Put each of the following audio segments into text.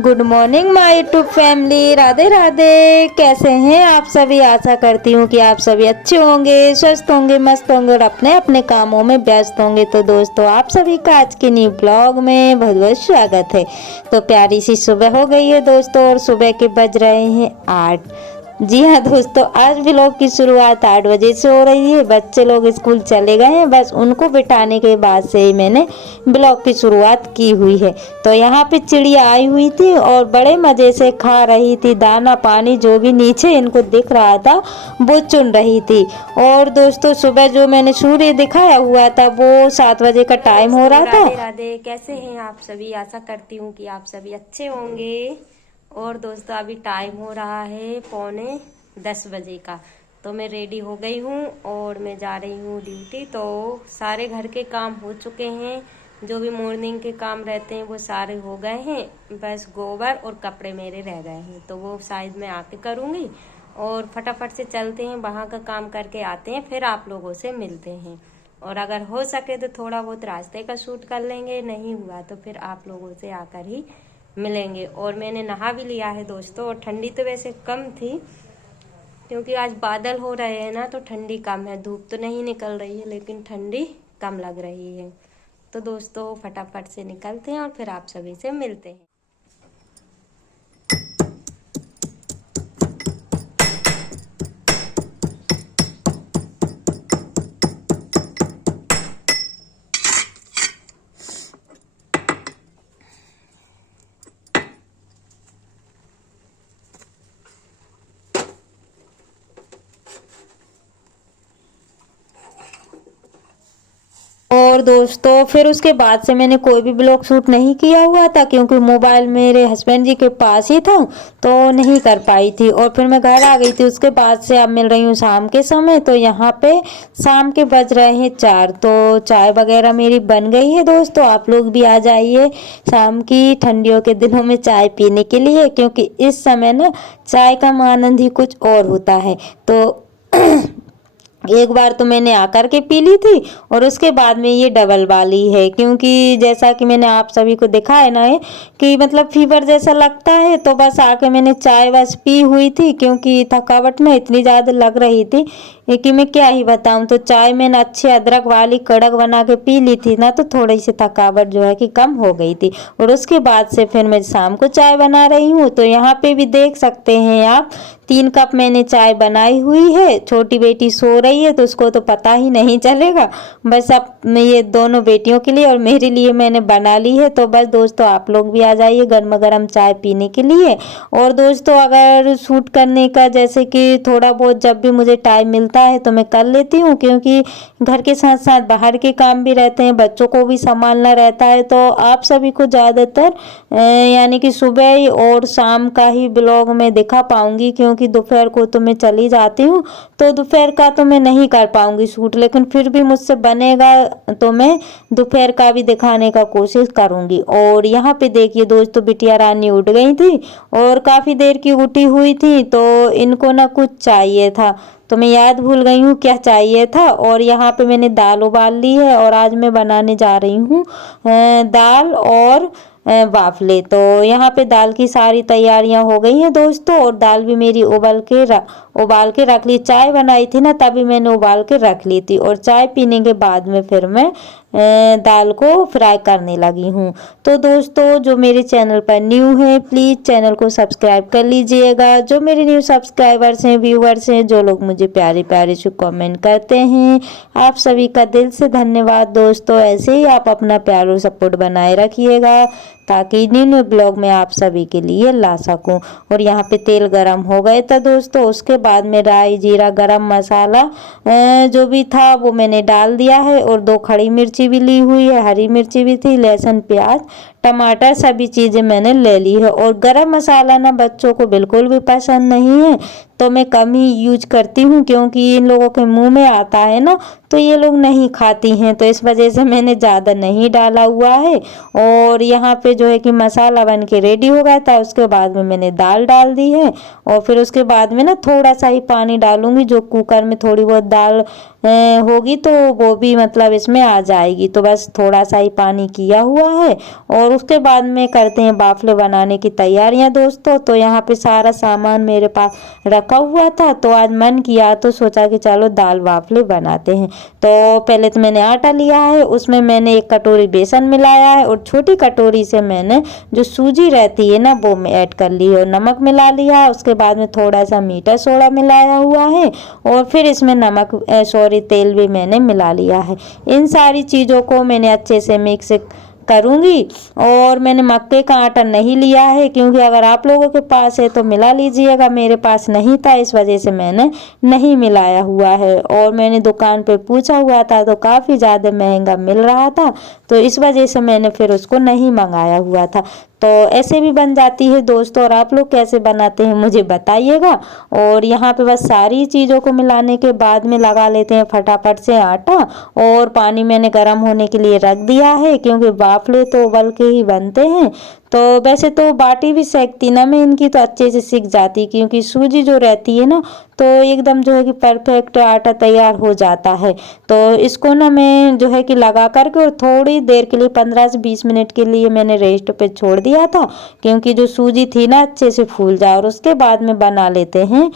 Good morning my YouTube family, Radhe Radhe. कैसे हैं आप सभी? आशा करती हूँ कि आप सभी अच्छे होंगे, स्वस्थ होंगे, मस्त होंगे और अपने अपने कामों में व्यस्त होंगे। तो दोस्तों, आप सभी का आज के न्यू ब्लॉग में बहुत बहुत स्वागत है। तो प्यारी सी सुबह हो गई है दोस्तों और सुबह के बज रहे हैं 8। जी हाँ दोस्तों, आज व्लॉग की शुरुआत 8 बजे से हो रही है। बच्चे लोग स्कूल चले गए हैं, बस उनको बिठाने के बाद से ही मैंने ब्लॉग की शुरुआत की हुई है। तो यहाँ पे चिड़िया आई हुई थी और बड़े मज़े से खा रही थी दाना पानी, जो भी नीचे इनको दिख रहा था वो चुन रही थी। और दोस्तों, सुबह जो मैंने सूर्य दिखाया हुआ था वो 7 बजे का टाइम हो रहा था। राधे राधे, कैसे हैं आप सभी? आशा करती हूँ कि आप सभी अच्छे होंगे। और दोस्तों, अभी टाइम हो रहा है 9:45 बजे का। तो मैं रेडी हो गई हूँ और मैं जा रही हूँ ड्यूटी। तो सारे घर के काम हो चुके हैं, जो भी मॉर्निंग के काम रहते हैं वो सारे हो गए हैं। बस गोबर और कपड़े मेरे रह गए हैं, तो वो शायद मैं आके करूँगी। और फटाफट से चलते हैं, वहाँ का काम करके आते हैं, फिर आप लोगों से मिलते हैं। और अगर हो सके तो थोड़ा बहुत रास्ते का शूट कर लेंगे, नहीं हुआ तो फिर आप लोगों से आकर ही मिलेंगे। और मैंने नहा भी लिया है दोस्तों। और ठंडी तो वैसे कम थी, क्योंकि आज बादल हो रहे हैं ना, तो ठंडी कम है। धूप तो नहीं निकल रही है, लेकिन ठंडी कम लग रही है। तो दोस्तों, फटाफट से निकलते हैं और फिर आप सभी से मिलते हैं। और दोस्तों, फिर उसके बाद से मैंने कोई भी ब्लॉग शूट नहीं किया हुआ था, क्योंकि मोबाइल मेरे हस्बैंड जी के पास ही था, तो नहीं कर पाई थी। और फिर मैं घर आ गई थी। उसके बाद से अब मिल रही हूँ शाम के समय। तो यहाँ पे शाम के बज रहे हैं 4। तो चाय वगैरह मेरी बन गई है दोस्तों। आप लोग भी आ जाइए शाम की ठंडियों के दिनों में चाय पीने के लिए, क्योंकि इस समय ना चाय का आनंद ही कुछ और होता है। तो एक बार तो मैंने आकर के पी ली थी और उसके बाद में ये डबल वाली है, क्योंकि जैसा कि मैंने आप सभी को देखा है ना कि मतलब फीवर जैसा लगता है। तो बस आके मैंने चाय बस पी हुई थी, क्योंकि थकावट में इतनी ज़्यादा लग रही थी कि मैं क्या ही बताऊं। तो चाय मैंने अच्छी अदरक वाली कड़क बना के पी ली थी ना, तो थोड़ी सी थकावट जो है कि कम हो गई थी। और उसके बाद से फिर मैं शाम को चाय बना रही हूँ। तो यहाँ पे भी देख सकते हैं आप, 3 कप मैंने चाय बनाई हुई है। छोटी बेटी सो रही है तो उसको तो पता ही नहीं चलेगा। बस अब ये दोनों बेटियों के लिए और मेरे लिए मैंने बना ली है। तो बस दोस्तों, आप लोग भी आ जाइए गर्मा गर्म चाय पीने के लिए। और दोस्तों, अगर शूट करने का जैसे कि थोड़ा बहुत जब भी मुझे टाइम मिलता है तो मैं कर लेती हूँ, क्योंकि घर के साथ साथ बाहर के काम भी रहते हैं, बच्चों को भी संभालना रहता है। तो आप सभी को ज़्यादातर यानी कि सुबह और शाम का ही ब्लॉग में दिखा पाऊंगी, क्योंकि दोपहर को तो मैं चली जाती हूँ। तो दोपहर का तो मैं नहीं कर पाऊंगी शूट, लेकिन फिर भी मुझसे बनेगा तो मैं दोपहर का भी दिखाने का कोशिश करूंगी। और यहाँ पे देखिए दोस्तों, बिटिया रानी उठ गई थी और काफ़ी देर की उठी हुई थी। तो इनको ना कुछ चाहिए था, तो मैं याद भूल गई हूँ क्या चाहिए था। और यहाँ पे मैंने दाल उबाल ली है और आज मैं बनाने जा रही हूँ दाल और वाफले। तो यहाँ पे दाल की सारी तैयारियां हो गई हैं दोस्तों। और दाल भी मेरी उबाल के रख ली। चाय बनाई थी ना, तभी मैंने उबाल के रख ली थी। और चाय पीने के बाद में फिर मैं दाल को फ्राई करने लगी हूँ। तो दोस्तों, जो मेरे चैनल पर न्यू है प्लीज़ चैनल को सब्सक्राइब कर लीजिएगा। जो मेरे न्यू सब्सक्राइबर्स हैं, व्यूवर्स हैं, जो लोग मुझे प्यारे प्यारे से कमेंट करते हैं, आप सभी का दिल से धन्यवाद दोस्तों। ऐसे ही आप अपना प्यार और सपोर्ट बनाए रखिएगा, ताकि न्यू न्यू ब्लॉग में आप सभी के लिए ला सकूं। और यहाँ पे तेल गरम हो गए था दोस्तों। उसके बाद में राई जीरा गरम मसाला जो भी था वो मैंने डाल दिया है। और 2 खड़ी मिर्ची भी ली हुई है, हरी मिर्ची भी थी, लहसुन प्याज टमाटर, सभी चीज़ें मैंने ले ली है। और गरम मसाला ना बच्चों को बिल्कुल भी पसंद नहीं है, तो मैं कम ही यूज करती हूँ, क्योंकि इन लोगों के मुंह में आता है ना, तो ये लोग नहीं खाती हैं, तो इस वजह से मैंने ज़्यादा नहीं डाला हुआ है। और यहाँ पे जो है कि मसाला बन के रेडी हो गया था। उसके बाद में मैंने दाल डाल दी है, और फिर उसके बाद में ना थोड़ा सा ही पानी डालूंगी, जो कुकर में थोड़ी बहुत दाल होगी तो वो भी मतलब इसमें आ जाएगी, तो बस थोड़ा सा ही पानी किया हुआ है। और उसके बाद में करते हैं बाफले बनाने की तैयारियां दोस्तों। तो यहाँ पे सारा सामान मेरे पास रखा हुआ था, तो आज मन किया तो सोचा कि चलो दाल बाफले बनाते हैं। तो पहले तो मैंने आटा लिया है, उसमें मैंने 1 कटोरी बेसन मिलाया है, और छोटी कटोरी से मैंने जो सूजी रहती है ना वो मैं ऐड कर ली है, और नमक मिला लिया है। उसके बाद में थोड़ा सा मीठा सोडा मिलाया हुआ है, और फिर इसमें तेल भी मैंने मिला लिया है। इन सारी चीज़ों को मैंने अच्छे से मिक्स करूंगी। और मैंने मक्के का आटा नहीं लिया है, क्योंकि अगर आप लोगों के पास है तो मिला लीजिएगा, मेरे पास नहीं था, इस वजह से मैंने नहीं मिलाया हुआ है। और मैंने दुकान पे पूछा हुआ था तो काफ़ी ज़्यादा महंगा मिल रहा था, तो इस वजह से मैंने फिर उसको नहीं मंगाया हुआ था। तो ऐसे भी बन जाती है दोस्तों, और आप लोग कैसे बनाते हैं मुझे बताइएगा। और यहाँ पे बस सारी चीज़ों को मिलाने के बाद में लगा लेते हैं फटाफट से आटा। और पानी मैंने गर्म होने के लिए रख दिया है, क्योंकि बाफले तो उबल के ही बनते हैं। तो वैसे तो बाटी भी सेकती ना मैं इनकी, तो अच्छे से सीख जाती, क्योंकि सूजी जो रहती है ना तो एकदम जो है कि परफेक्ट आटा तैयार हो जाता है। तो इसको ना मैं जो है कि लगा करके और थोड़ी देर के लिए 15 से 20 मिनट के लिए मैंने रेस्ट पे छोड़ दिया था, क्योंकि जो सूजी थी ना अच्छे से फूल जाए। और उसके बाद में बना लेते हैं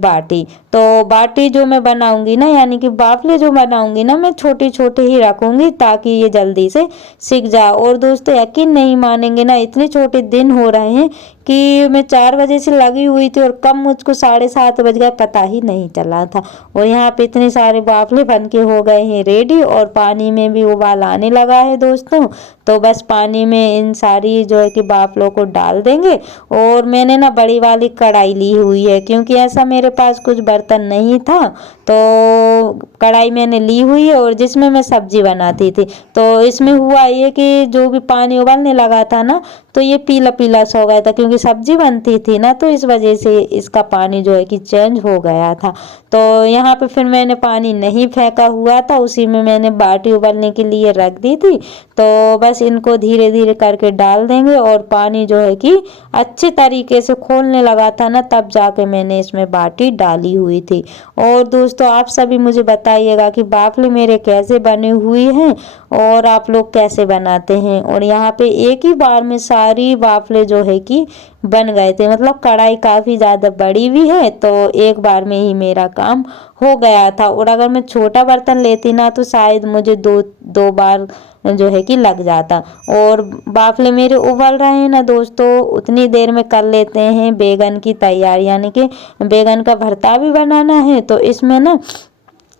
बाटी। तो बाटी जो मैं बनाऊंगी ना, यानी कि बाफले जो बनाऊंगी ना, मैं छोटे छोटे ही रखूंगी, ताकि ये जल्दी से सीख जाए। और दोस्तों यकीन नहीं मानेंगे ना, इतने छोटे दिन हो रहे हैं कि मैं 4 बजे से लगी हुई थी, और कब मुझको 7:30 बज गए पता ही नहीं चला था। और यहाँ पे इतने सारे बाफले बन के हो गए हैं रेडी, और पानी में भी उबाल आने लगा है दोस्तों। तो बस पानी में इन सारी जो है कि बाफलों को डाल देंगे। और मैंने ना बड़ी वाली कढ़ाई ली हुई है, क्योंकि ऐसा मेरे पास कुछ बर्तन नहीं था, तो कढ़ाई मैंने ली हुई है, और जिसमें मैं सब्जी बनाती थी। तो इसमें हुआ ये कि जो भी पानी उबलने लगा था ना, तो ये पीला पीला सा हो गया था, क्योंकि सब्जी बनती थी ना, तो इस वजह से इसका पानी जो है कि चेंज हो गया था। तो यहाँ पे फिर मैंने पानी नहीं फेंका हुआ था, उसी में मैंने बाटी उबलने के लिए रख दी थी। तो बस इनको धीरे धीरे करके डाल देंगे, और पानी जो है कि अच्छे तरीके से खोलने लगा था ना, तब जाके मैंने इसमें बाटी डाली हुई थी। और दोस्तों आप सभी मुझे बताइएगा कि बाफले मेरे कैसे बने हुए हैं, और आप लोग कैसे बनाते हैं। और यहाँ पे एक ही बार में सारी बाफले जो है कि बन गए थे, मतलब कढ़ाई काफ़ी ज़्यादा बड़ी भी है, तो एक बार में ही मेरा काम हो गया था। और अगर मैं छोटा बर्तन लेती ना, तो शायद मुझे दो बार जो है कि लग जाता। और बाफले मेरे उबल रहे हैं ना दोस्तों, उतनी देर में कर लेते हैं बैगन की तैयारी, यानी कि बैगन का भरता भी बनाना है। तो इसमें ना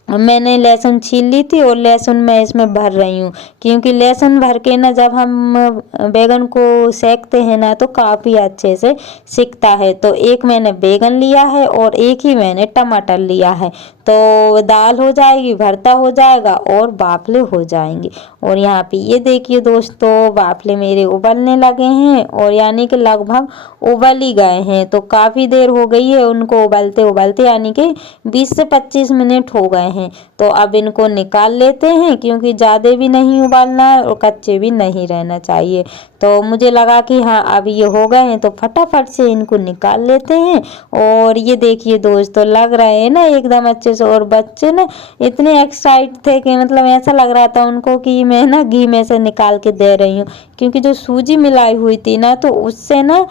मैंने लहसुन छील ली थी, और लहसुन मैं इसमें भर रही हूँ, क्योंकि लहसुन भर के ना जब हम बैगन को सेकते हैं ना, तो काफ़ी अच्छे से सिकता है। तो एक मैंने बैगन लिया है, और एक ही मैंने टमाटर लिया है, तो दाल हो जाएगी, भरता हो जाएगा, और बाफले हो जाएंगे। और यहाँ पे ये देखिए दोस्तों, बाफले मेरे उबलने लगे हैं, और यानी कि लगभग उबल ही गए हैं। तो काफ़ी देर हो गई है उनको उबलते उबलते, यानी कि 20 से 25 मिनट हो गए हैं। तो अब इनको निकाल लेते हैं, क्योंकि ज़्यादा भी नहीं उबालना है और कच्चे भी नहीं रहना चाहिए। तो मुझे लगा कि हाँ अब ये हो गए हैं, तो फटाफट से इनको निकाल लेते हैं। और ये देखिए दोस्तों, लग रहे हैं ना एकदम अच्छे से। और बच्चे ना इतने एक्साइट थे कि मतलब ऐसा लग रहा था उनको कि मैं ना घी में से निकाल के दे रही हूँ, क्योंकि जो सूजी मिलाई हुई थी ना, तो उससे ना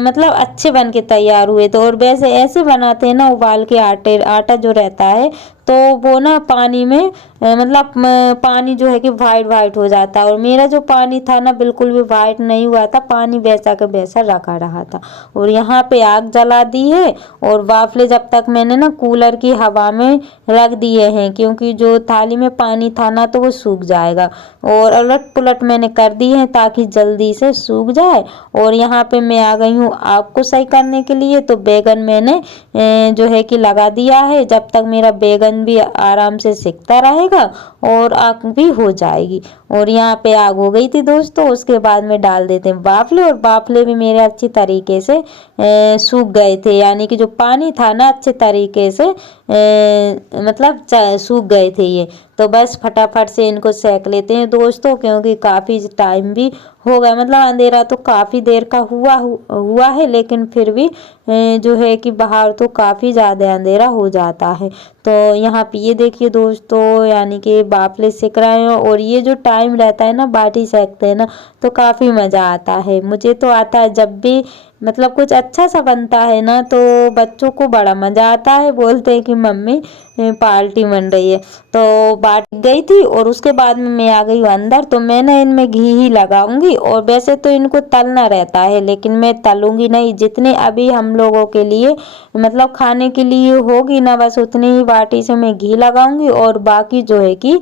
मतलब अच्छे बन के तैयार हुए थे। और वैसे ऐसे बनाते हैं ना उबाल के आटा जो रहता है, तो वो ना पानी में मतलब पानी जो है कि वाइट वाइट हो जाता है। और मेरा जो पानी था ना बिल्कुल भी वाइट नहीं हुआ था, पानी वैसा का वैसा रखा रहा था। और यहाँ पे आग जला दी है, और बाफले जब तक मैंने ना कूलर की हवा में रख दिए हैं, क्योंकि जो थाली में पानी था ना तो वो सूख जाएगा। और उलट पुलट मैंने कर दी है ताकि जल्दी से सूख जाए। और यहाँ पे मैं आ गई हूँ आग को सही करने के लिए। तो बैगन मैंने जो है कि लगा दिया है, जब तक मेरा बैगन भी आराम से सिकता रहेगा और आग भी हो जाएगी। और यहाँ पे आग हो गई थी दोस्तों। उसके बाद में डाल देते हैं बाफले, और बाफले भी मेरे अच्छी तरीके से सूख गए थे, यानी कि जो पानी था ना अच्छे तरीके से मतलब सूख गए थे ये। तो बस फटाफट से इनको सेक लेते हैं दोस्तों, क्योंकि काफ़ी टाइम भी हो गया, मतलब अंधेरा तो काफ़ी देर का हुआ है, लेकिन फिर भी जो है कि बाहर तो काफ़ी ज़्यादा अंधेरा हो जाता है। तो यहाँ पे ये देखिए दोस्तों, यानी कि बाफले सेक रहे हैं, और ये जो टाइम रहता है ना बाटी सेकते हैं ना, तो काफ़ी मज़ा आता है। मुझे तो आता है जब भी मतलब कुछ अच्छा सा बनता है ना, तो बच्चों को बड़ा मज़ा आता है, बोलते हैं कि मम्मी पार्टी बन रही है। तो बाट गई थी, और उसके बाद में मैं आ गई हूँ अंदर। तो मैं ना इनमें घी ही लगाऊंगी, और वैसे तो इनको तलना रहता है, लेकिन मैं तलूंगी नहीं। जितने अभी हम लोगों के लिए मतलब खाने के लिए होगी ना, बस उतनी ही बाटी से मैं घी लगाऊंगी, और बाकी जो है कि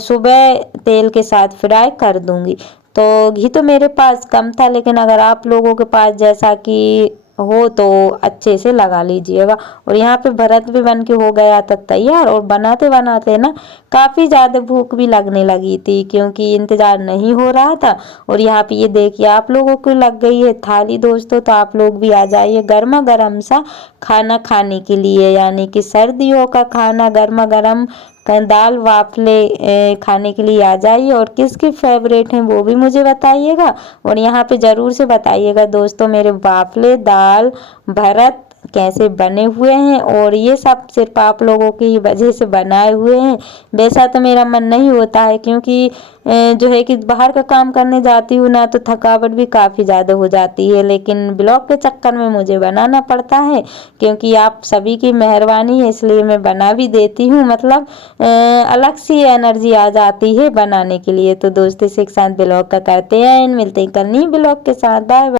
सुबह तेल के साथ फ्राई कर दूंगी। तो घी तो मेरे पास कम था, लेकिन अगर आप लोगों के पास जैसा कि हो तो अच्छे से लगा लीजिएगा। और यहाँ पे भरत भी बन के हो गया था तैयार, और बनाते बनाते ना काफ़ी ज़्यादा भूख भी लगने लगी थी, क्योंकि इंतज़ार नहीं हो रहा था। और यहाँ पे ये देखिए आप लोगों को लग गई है थाली दोस्तों, तो आप लोग भी आ जाइए गर्मा गर्म सा खाना खाने के लिए, यानी कि सर्दियों का खाना गर्मा गर्म दाल वाफले खाने के लिए आ जाइए। और किसकी फेवरेट हैं वो भी मुझे बताइएगा, और यहाँ पे ज़रूर से बताइएगा दोस्तों मेरे वाफले दाल भरत कैसे बने हुए हैं। और ये सब सिर्फ आप लोगों की वजह से बनाए हुए हैं। वैसा तो मेरा मन नहीं होता है, क्योंकि जो है कि बाहर का काम करने जाती हूँ ना, तो थकावट भी काफ़ी ज़्यादा हो जाती है, लेकिन ब्लॉग के चक्कर में मुझे बनाना पड़ता है, क्योंकि आप सभी की मेहरबानी है, इसलिए मैं बना भी देती हूँ। मतलब अलग सी एनर्जी आ जाती है बनाने के लिए। तो दोस्तों से एक साथ ब्लॉग का करते हैं, मिलते हैं कल नई ब्लॉग के साथ। Bye bye.